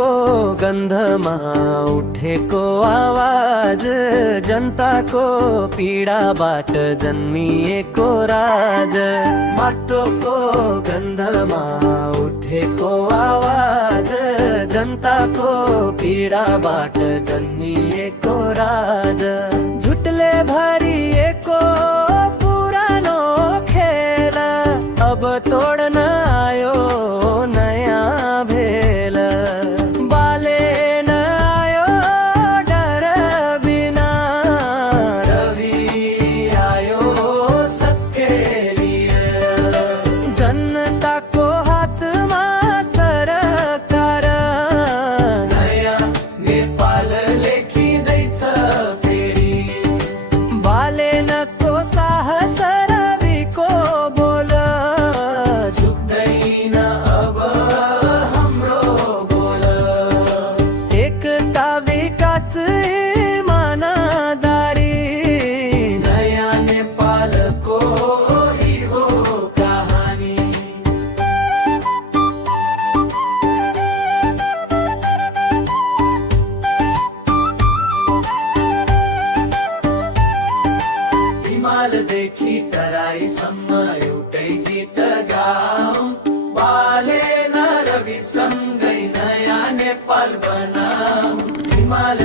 को गन्धमा उठेको आवाज, जनताको पीडाबाट जन्मिएको राज। माटोको गन्धमा उठेको आवाज, जनताको पीडाबाट जन्मिएको राज। झुटले भरिएको पुरानो खेल अब तोड्न आयो नयाँ भेल। बालेन आयो डर बिना, रवि आयो सत्य लिएर। जनताको हातमा सरकार, नयाँ नेपाल लेखिँदैछ फेरि। बालेनको साहस रविको बोल, झुक्दैन अब हाम्रो गोल। एकता विकास इमानदारी, नयाँ नेपालको ही हो कहानी। हिमालदेखि तराईसम्म एउटै गीत गाऊं, बालेन रविसँगै नयाँ नेपाल बनाऊं। हिमाल